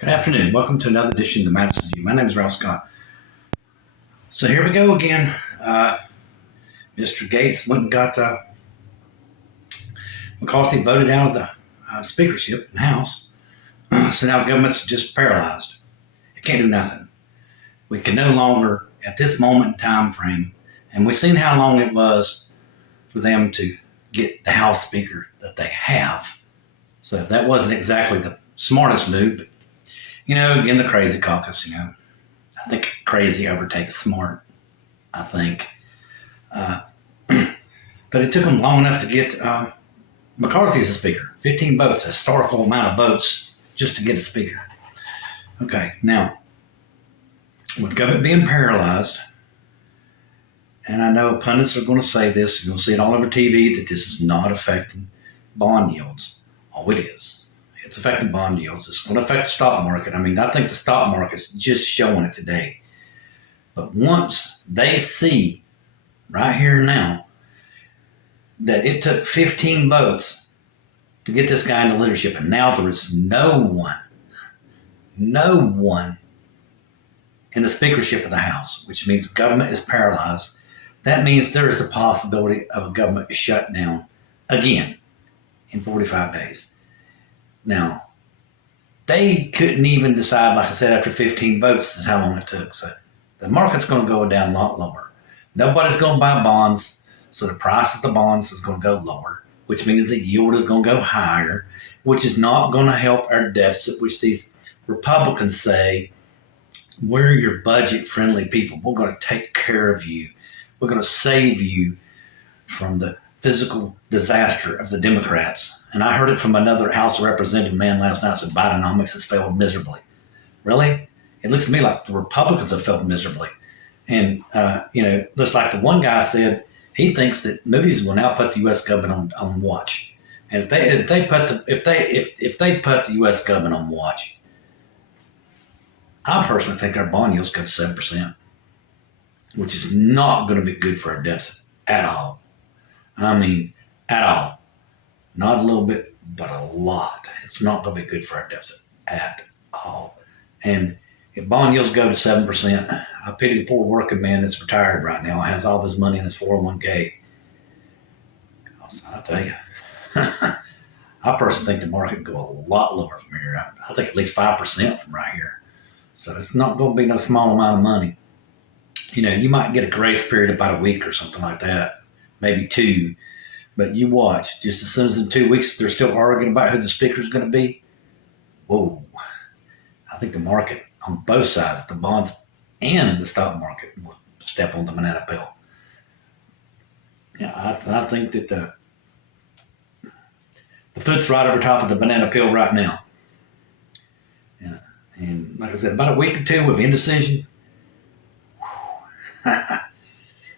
Good afternoon. Welcome to another edition of the Madison View. My name is Ralph Scott. So here we go again. Mr. Gates went and got McCarthy voted out of the speakership in the House. So now government's just paralyzed. It can't do nothing. We can no longer, at this moment in time frame, and we've seen how long it was for them to get the House Speaker that they have. So that wasn't exactly the smartest move, but again, the crazy caucus, I think crazy overtakes smart, I think. But it took them long enough to get McCarthy as a speaker. 15 votes, a historical amount of votes just to get a speaker. Okay, now, with government being paralyzed, and I know pundits are going to say this, you're going to see it all over TV, that this is not affecting bond yields. Oh, it is. It's affecting bond yields. It's going to affect the stock market. I think the stock market's just showing it today. But once they see right here and now that it took 15 votes to get this guy into leadership, and now there is no one in the speakership of the House, which means government is paralyzed. That means there is a possibility of a government shutdown again in 45 days. Now, they couldn't even decide, like I said, after 15 votes is how long it took. So the market's going to go down a lot lower. Nobody's going to buy bonds, so the price of the bonds is going to go lower, which means the yield is going to go higher, which is not going to help our deficit, which these Republicans say, we're your budget-friendly people. We're going to take care of you. We're going to save you from the physical disaster of the Democrats. And I heard it from another House of Representative man last night, said Bidenomics has failed miserably. Really? It looks to me like the Republicans have failed miserably. And, looks like the one guy said he thinks that Moody's will now put the U.S. government on watch. And if they put the U.S. government on watch, I personally think our bond yields go to 7%, which is not going to be good for our deficit at all. At all. Not a little bit, but a lot. It's not going to be good for our deficit at all. And if bond yields go to 7%, I pity the poor working man that's retired right now, has all his money in his 401k. I'll tell you, I personally think the market will go a lot lower from here. I think at least 5% from right here. So it's not going to be no small amount of money. You might get a grace period of about a week or something like that. Maybe 2, but you watch. Just as soon as in 2 weeks they're still arguing about who the speaker is going to be, whoa! I think the market on both sides, the bonds and the stock market, will step on the banana peel. Yeah, I think that the foot's right over top of the banana peel right now. Yeah, and like I said, about a week or 2 of indecision.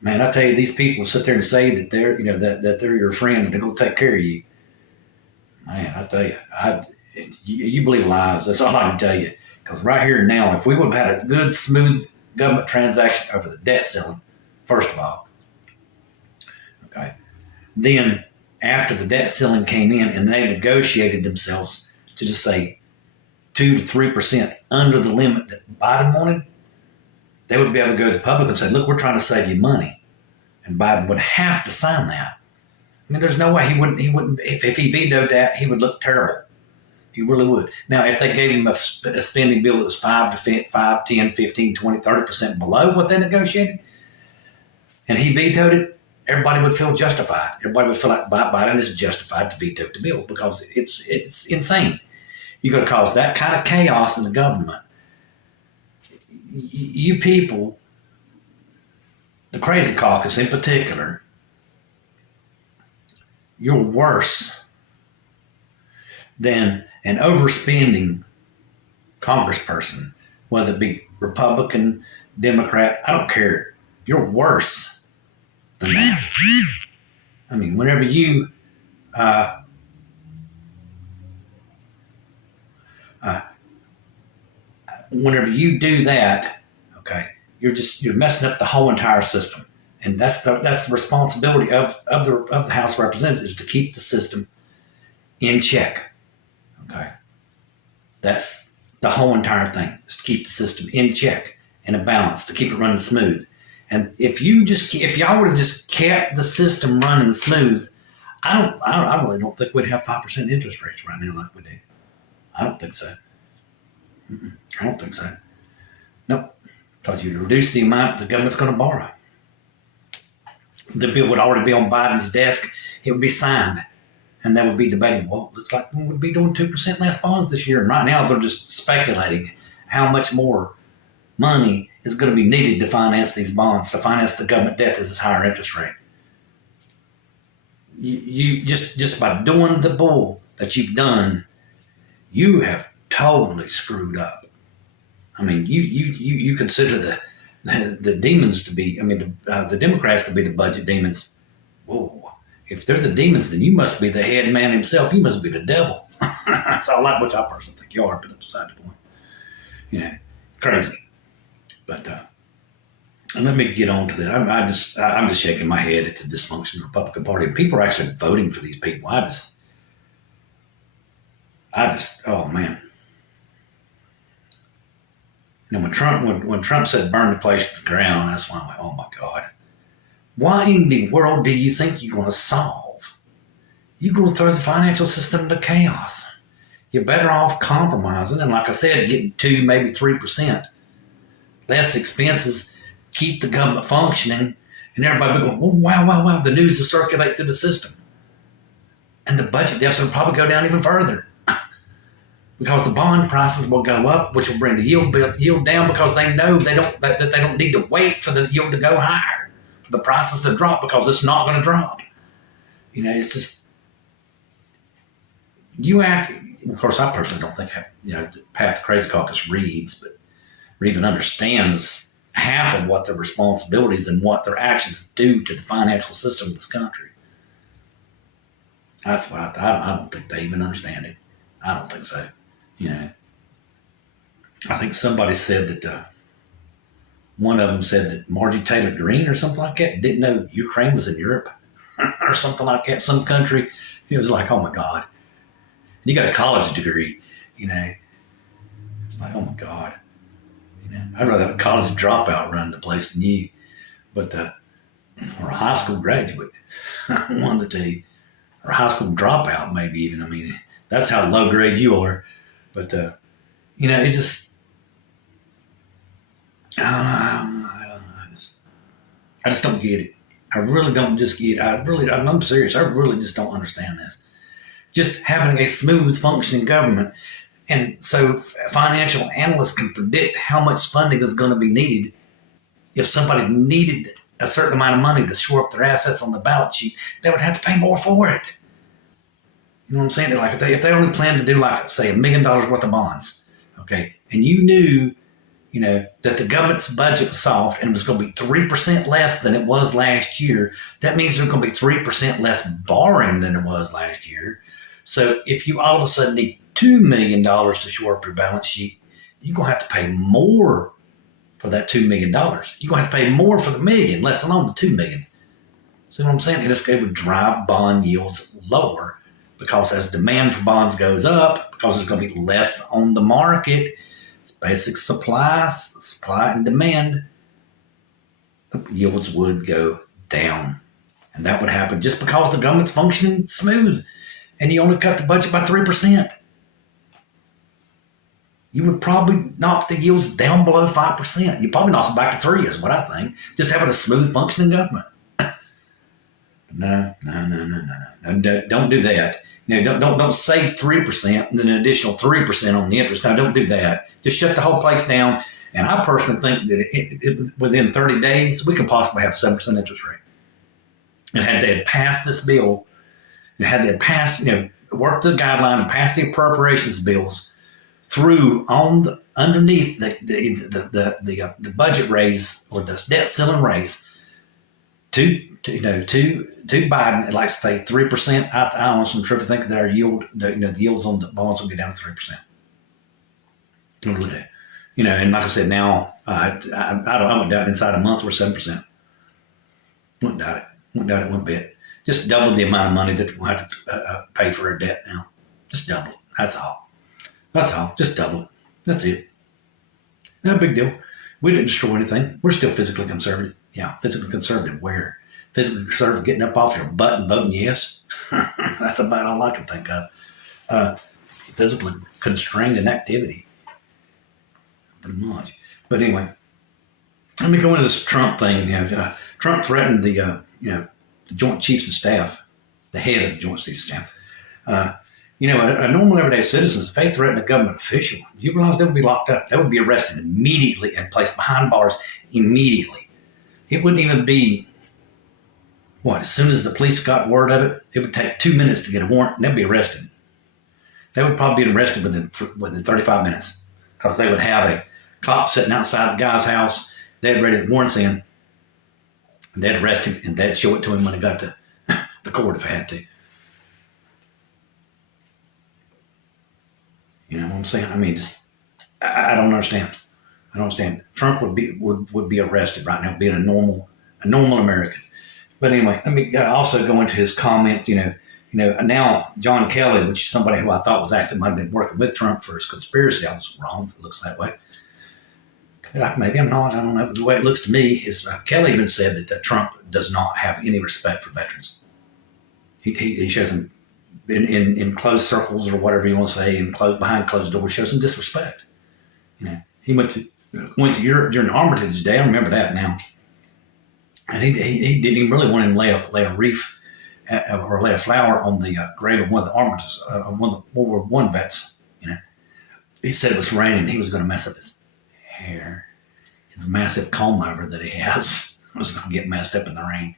Man, I tell you, these people sit there and say that they're, that they're your friend and they're going to take care of you. Man, I tell you, you believe lies. That's all I can tell you. Because right here and now, if we would have had a good, smooth government transaction over the debt ceiling, first of all, okay, then after the debt ceiling came in and they negotiated themselves to just say 2 to 3% under the limit that Biden wanted, they would be able to go to the public and say, look, we're trying to save you money. And Biden would have to sign that. There's no way he wouldn't, if he vetoed that, he would look terrible. He really would. Now, if they gave him a spending bill that was 5 to 5, 10, 15, 20, 30% below what they negotiated, and he vetoed it, everybody would feel justified. Everybody would feel like Biden is justified to veto the bill because it's insane. You're going to cause that kind of chaos in the government. You people, the crazy caucus in particular, you're worse than an overspending congressperson, whether it be Republican, Democrat, I don't care. You're worse than that. Whenever you do that, okay, you're messing up the whole entire system, and that's the responsibility of the House of Representatives, to keep the system in check. Okay, that's The whole entire thing is to keep the system in check and in balance, to keep it running smooth. And if y'all would have just kept the system running smooth, I really don't think we'd have 5% interest rates right now like we do. I don't think so. I don't think so. Nope. Because you reduce the amount the government's going to borrow. The bill would already be on Biden's desk. It would be signed. And they would be debating, well, looks like we would be doing 2% less bonds this year. And right now they're just speculating how much more money is going to be needed to finance these bonds, to finance the government debt at this higher interest rate. You just by doing the bull that you've done, you have totally screwed up. I mean, you consider the demons to be, the Democrats to be the budget demons. Whoa. If they're the demons, then you must be the head man himself. You must be the devil. That's all I, which I personally think you are, but that's beside the point. Crazy. But and let me get on to that. I'm just shaking my head at the dysfunction of the Republican Party. People are actually voting for these people. I just, oh man. When Trump said burn the place to the ground, that's why I'm like, oh my God. Why in the world do you think you're going to solve? You're going to throw the financial system into chaos. You're better off compromising. And like I said, getting 2, maybe 3%. Less expenses, keep the government functioning. And everybody will go, oh, wow. The news will circulate through the system. And the budget deficit will probably go down even further. Because the bond prices will go up, which will bring the yield down because they know that they don't need to wait for the yield to go higher. For the prices to drop because it's not going to drop. It's just, of course, I personally don't think, half the Crazy Caucus reads, but or even understands half of what their responsibilities and what their actions do to the financial system of this country. That's why I don't think they even understand it. I don't think so. I think somebody said that, one of them said that Margie Taylor Greene or something like that didn't know Ukraine was in Europe or something like that. Some country. It was like, oh my God. And you got a college degree, It's like, oh my God. I'd rather have a college dropout run the place than you. But, or a high school graduate, one of the two. Or a high school dropout maybe even. That's how low grade you are. But, it's just, I don't know. I just don't get it. I really don't just get it. I'm serious. I really just don't understand this. Just having a smooth functioning government. And so financial analysts can predict how much funding is going to be needed. If somebody needed a certain amount of money to shore up their assets on the balance sheet, they would have to pay more for it. You know what I'm saying? Like if they only planned to do say $1 million worth of bonds, okay, and you knew, that the government's budget was soft and it was going to be 3% less than it was last year, that means there's going to be 3% less borrowing than it was last year. So if you all of a sudden need $2 million to shore up your balance sheet, you're going to have to pay more for that $2 million. You're going to have to pay more for the million, less alone the $2 million. See what I'm saying? It would drive bond yields lower because as demand for bonds goes up, because there's going to be less on the market, it's basic supply and demand, the yields would go down. And that would happen just because the government's functioning smooth and you only cut the budget by 3%. You would probably knock the yields down below 5%. You probably knock them back to 3 is what I think. Just having a smooth functioning government. No. Don't do that. Don't save 3% and then an additional 3% on the interest. No, don't do that. Just shut the whole place down. And I personally think that within 30 days, we could possibly have 7% interest rate. And had they passed this bill, and had they passed, worked the guideline and passed the appropriations bills through underneath the budget raise or the debt ceiling raise to Biden, like say 3%. I want some trip to think that our yield, the yields on the bonds will get down to 3%. I really do. And like I said, now I wouldn't doubt inside a month we're 7%. Wouldn't doubt it one bit. Just double the amount of money that we'll have to pay for our debt now. Just double it. That's all. Just double it. That's it. Not a big deal. We didn't destroy anything. We're still physically conservative. Yeah, physically conservative where? Physically conservative getting up off your butt and voting yes. That's about all I can think of. Physically constrained inactivity. Pretty much. But anyway, let me go into this Trump thing. Trump threatened the Joint Chiefs of Staff, the head of the Joint Chiefs of Staff. A normal everyday citizen, if they threaten a government official, you realize they would be locked up. They would be arrested immediately and placed behind bars immediately. It wouldn't even be, as soon as the police got word of it, it would take 2 minutes to get a warrant and they'd be arrested. They would probably be arrested within 35 minutes because they would have a cop sitting outside the guy's house. They'd ready the warrants in, and they'd arrest him, and they'd show it to him when they got to the court if they had to. You know what I'm saying? I mean, I don't understand. I don't understand. Trump would be arrested right now, being a normal American. But anyway, let me also go into his comment. Now John Kelly, which is somebody who I thought was actually might have been working with Trump for his conspiracy. I was wrong. It looks that way. Maybe I'm not. I don't know. But the way it looks to me is Kelly even said that Trump does not have any respect for veterans. He shows them in closed circles or whatever you want to say, behind closed doors, shows them disrespect. He went to Europe during Armitage Day. I remember that now. And he didn't even really want him to lay a wreath or lay a flower on the grave of one of the Armitage, one of the World War I vets. He said it was raining. He was going to mess up his hair. His massive comb over that he has was going to get messed up in the rain.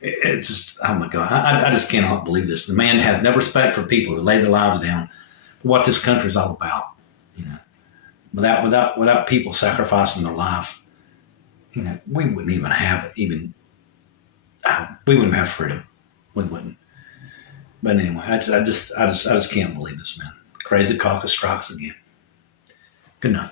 It's just, oh my God, I just cannot believe this. The man has no respect for people who lay their lives down for what this country is all about. Without people sacrificing their life, we wouldn't even have we wouldn't have freedom. We wouldn't. But anyway, I just can't believe this, man. Crazy Caucus strikes again. Good night.